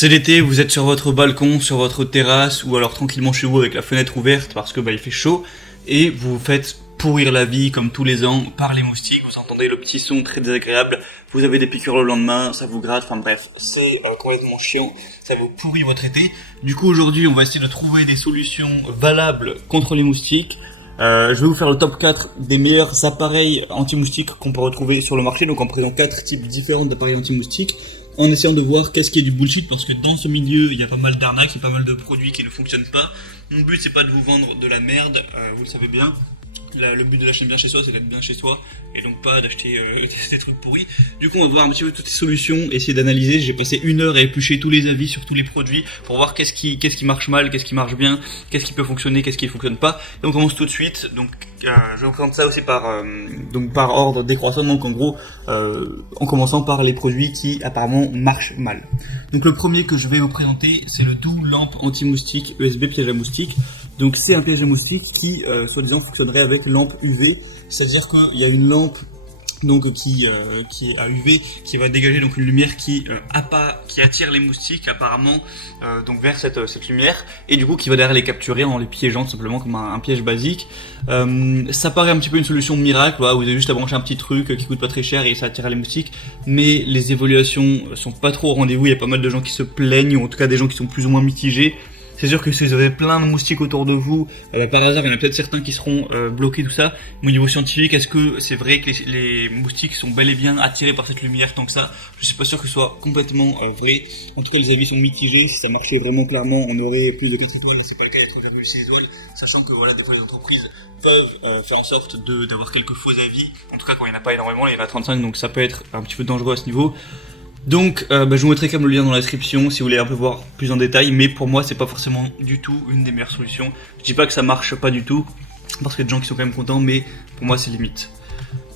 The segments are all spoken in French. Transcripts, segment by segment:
C'est l'été, vous êtes sur votre balcon, sur votre terrasse, ou alors tranquillement chez vous avec la fenêtre ouverte parce que il fait chaud, et vous vous faites pourrir la vie comme tous les ans par les moustiques, vous entendez le petit son très désagréable, vous avez des piqûres le lendemain, ça vous gratte, enfin bref, c'est complètement chiant, ça vous pourrit votre été. Du coup aujourd'hui on va essayer de trouver des solutions valables contre les moustiques. Je vais vous faire le top 4 des meilleurs appareils anti-moustiques qu'on peut retrouver sur le marché, donc en présentant 4 types différents d'appareils anti-moustiques, en essayant de voir qu'est-ce qui est du bullshit, parce que dans ce milieu il y a pas mal d'arnaques, il y a pas mal de produits qui ne fonctionnent pas. Mon but c'est pas de vous vendre de la merde, vous le savez bien. Le but de l'acheter bien chez soi, c'est d'être bien chez soi, et donc pas d'acheter des trucs pourris. Du coup on va voir un petit peu toutes ces solutions, essayer d'analyser. J'ai passé 1 heure à éplucher tous les avis sur tous les produits pour voir qu'est-ce qui marche mal, qu'est-ce qui marche bien, qu'est-ce qui peut fonctionner, qu'est-ce qui fonctionne pas. Et on commence tout de suite. Donc je vais vous présenter ça aussi par ordre décroissant, donc en gros en commençant par les produits qui apparemment marchent mal. Donc le premier que je vais vous présenter, c'est le Doux lampe anti-moustique USB piège à moustiques. Donc c'est un piège à moustiques qui soi-disant fonctionnerait avec lampe UV, c'est-à-dire qu'il y a une lampe donc qui est à UV, qui va dégager donc une lumière qui attire les moustiques apparemment donc vers cette lumière, et du coup qui va derrière les capturer en les piégeant tout simplement comme un piège basique. Ça paraît un petit peu une solution miracle, voilà, vous avez juste à brancher un petit truc qui coûte pas très cher et ça attire les moustiques, mais les évaluations sont pas trop au rendez-vous. Il y a pas mal de gens qui se plaignent, ou en tout cas des gens qui sont plus ou moins mitigés. C'est sûr que si vous avez plein de moustiques autour de vous, par hasard, il y en a peut-être certains qui seront bloqués, tout ça. Mais au niveau scientifique, est-ce que c'est vrai que les moustiques sont bel et bien attirés par cette lumière tant que ça? Je suis pas sûr que ce soit complètement vrai. En tout cas, les avis sont mitigés. Si ça marchait vraiment clairement, on aurait plus de 4 étoiles. Là, c'est pas le cas, il y a 3,6 étoiles. Sachant que voilà, des fois les entreprises peuvent faire en sorte d'avoir quelques faux avis. En tout cas, quand il n'y en a pas énormément, il y en a 35, donc ça peut être un petit peu dangereux à ce niveau. Donc je vous mettrai quand même le lien dans la description si vous voulez un peu voir plus en détail, mais pour moi c'est pas forcément du tout une des meilleures solutions. Je dis pas que ça marche pas du tout, parce qu'il y a des gens qui sont quand même contents, mais pour moi c'est limite.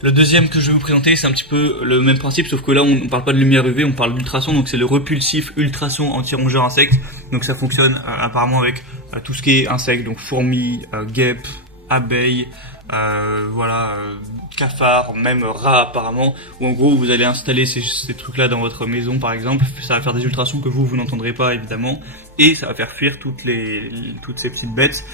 Le deuxième que je vais vous présenter, c'est un petit peu le même principe, sauf que là on parle pas de lumière UV, on parle d'ultrason, donc c'est le repulsif ultrason anti-rongeur insectes. Donc ça fonctionne apparemment avec tout ce qui est insectes, donc fourmis, guêpes, abeilles, cafards, même rats apparemment, où en gros vous allez installer ces trucs là dans votre maison par exemple, ça va faire des ultrasons que vous n'entendrez pas évidemment, et ça va faire fuir toutes ces petites bêtes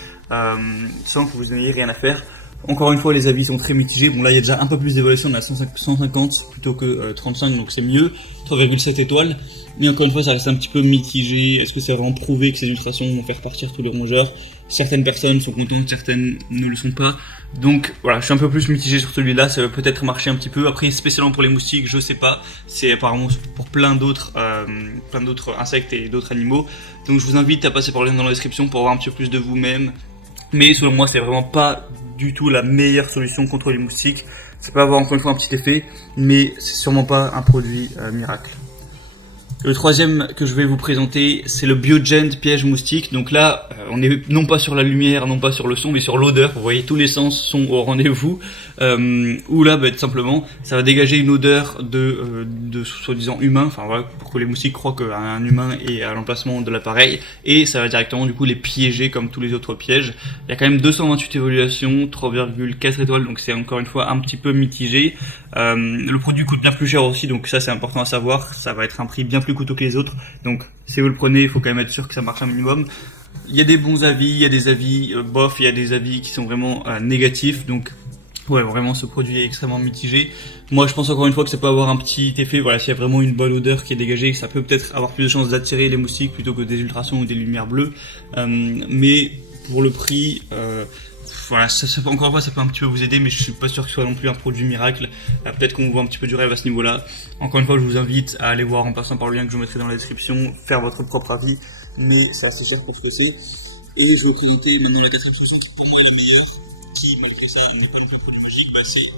sans que vous n'ayez rien à faire. Encore une fois, les avis sont très mitigés. Bon là il y a déjà un peu plus d'évaluation, on a 150 plutôt que 35, donc c'est mieux, 3,7 étoiles. Mais encore une fois, ça reste un petit peu mitigé. Est-ce que c'est vraiment prouvé que ces ultrasons vont faire partir tous les rongeurs? Certaines personnes sont contentes, certaines ne le sont pas. Donc voilà, je suis un peu plus mitigé sur celui-là. Ça va peut-être marcher un petit peu. Après, spécialement pour les moustiques, je sais pas. C'est apparemment pour plein d'autres insectes et d'autres animaux. Donc je vous invite à passer par le lien dans la description pour voir un petit peu plus de vous-même. Mais selon moi, c'est vraiment pas du tout la meilleure solution contre les moustiques. Ça peut avoir encore une fois un petit effet, mais c'est sûrement pas un produit miracle. Le troisième que je vais vous présenter, c'est le Biogent piège moustique. Donc là, on est non pas sur la lumière, non pas sur le son, mais sur l'odeur. Vous voyez, tous les sens sont au rendez-vous. Où là, tout simplement, ça va dégager une odeur de soi-disant humain. Enfin voilà, pour que les moustiques croient qu'un humain est à l'emplacement de l'appareil. Et ça va directement du coup les piéger comme tous les autres pièges. Il y a quand même 228 évaluations, 3,4 étoiles. Donc c'est encore une fois un petit peu mitigé. Le produit coûte bien plus cher aussi, donc ça c'est important à savoir. Ça va être un prix bien plus coûteux que les autres, donc si vous le prenez il faut quand même être sûr que ça marche un minimum. Il y a des bons avis, il y a des avis bof, il y a des avis qui sont vraiment négatifs, donc ouais, vraiment ce produit est extrêmement mitigé. Moi je pense encore une fois que ça peut avoir un petit effet, voilà, s'il y a vraiment une bonne odeur qui est dégagée, ça peut peut-être avoir plus de chances d'attirer les moustiques plutôt que des ultrasons ou des lumières bleues, mais pour le prix voilà, encore une fois, ça peut un petit peu vous aider, mais je suis pas sûr que ce soit non plus un produit miracle. Peut-être qu'on vous voit un petit peu du rêve à ce niveau-là. Encore une fois, je vous invite à aller voir en passant par le lien que je vous mettrai dans la description, faire votre propre avis, mais c'est assez cher pour ce que c'est. Et je vais vous présenter maintenant la quatrième solution qui pour moi est la meilleure, qui malgré ça n'est pas non plus un produit magique, c'est,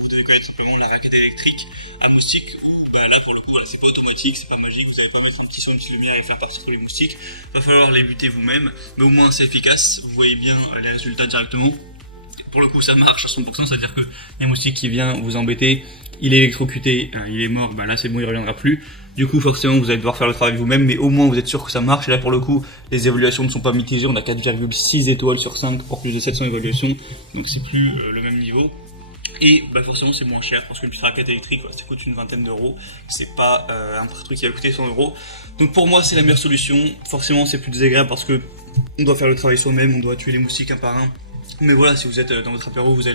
vous devez connaître simplement la raquette électrique à moustiques, où là pour le coup, c'est pas automatique, c'est pas magique, vous n'allez pas mettre un petit son, une petite lumière et faire partir tous les moustiques. Va falloir les buter vous-même, mais au moins c'est efficace, vous voyez bien les résultats directement. Pour le coup ça marche à 100%, c'est-à-dire que les moustiques qui vient vous embêter, il est électrocuté, il est mort, là c'est bon, il reviendra plus. Du coup forcément vous allez devoir faire le travail vous-même, mais au moins vous êtes sûr que ça marche. Et là pour le coup les évaluations ne sont pas mitigées, on a 4,6 étoiles sur 5 pour plus de 700 évaluations, donc c'est plus le même niveau. Et bah forcément c'est moins cher parce qu'une petite raquette électrique ça coûte une vingtaine d'euros, c'est pas un truc qui va coûter 100 euros. Donc pour moi c'est la meilleure solution. Forcément c'est plus désagréable parce que on doit faire le travail soi-même, on doit tuer les moustiques un par un. Mais voilà, si vous êtes dans votre apéro, vous avez